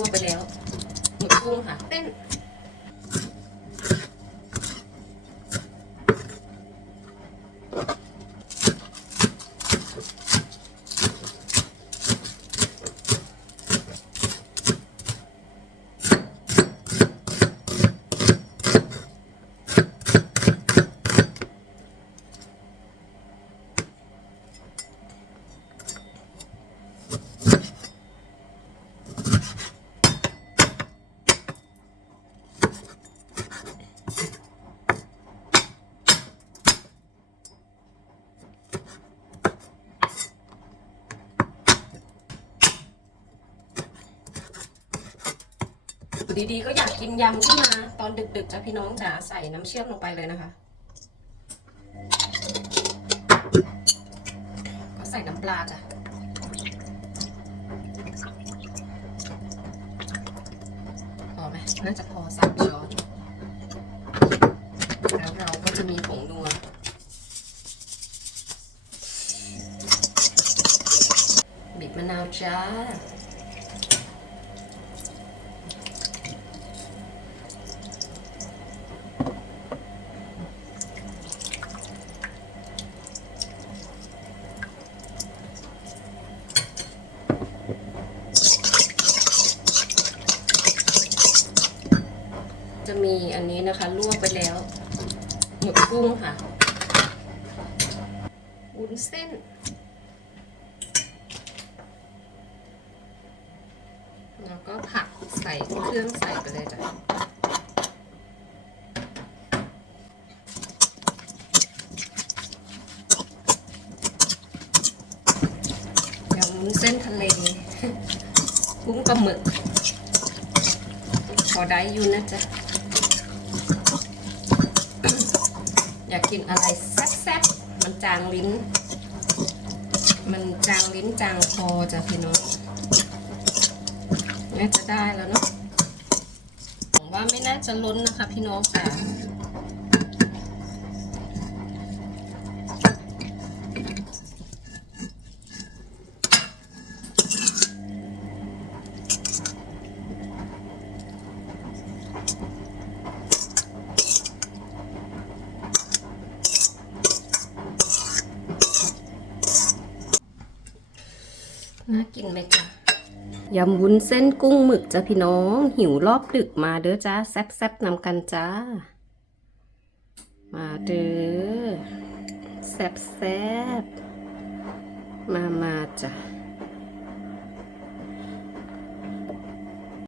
วกไปแล้วหมึกกุ้งค่ะ เป็น อยู่ดีๆ ก็อยากกินยำขึ้นมา ตอนดึกๆจ้ะพี่น้องจ๋าใส่น้ำเชื่อมลงไปเลยนะคะ ก็ใส่น้ำปลาจ้ะพอไหมน่าจะพอสามช้อนแล้วเราก็จะมีผงนัวบีบมะนาวจ้า จะมีอันนี้นะคะลวกไปแล้วหมึกกุ้งค่ะวุ้นเส้น แล้วก็ผักใส่เครื่องใส่ไปเลยจ้ะยำวุ้นเส้นทะเลกุ้งกับหมึกพอได้อยู่นะจ๊ะ อยากกินอะไรแซ่บๆมันจางลิ้น มันจางลิ้นจางคอจ้ะพี่น้องน่าจะได้แล้วเนาะผมว่าไม่น่าจะล้นนะคะ พี่น้องค่ะ น่ากินไหมจ๊ะยำวุ้นเส้นกุ้งหมึกจ้ะพี่น้อง หิวรอบดึกมาเด้อจ้าแซ่บๆนำกันจ้า มาเด้อแซ่บๆมามาจ้ะ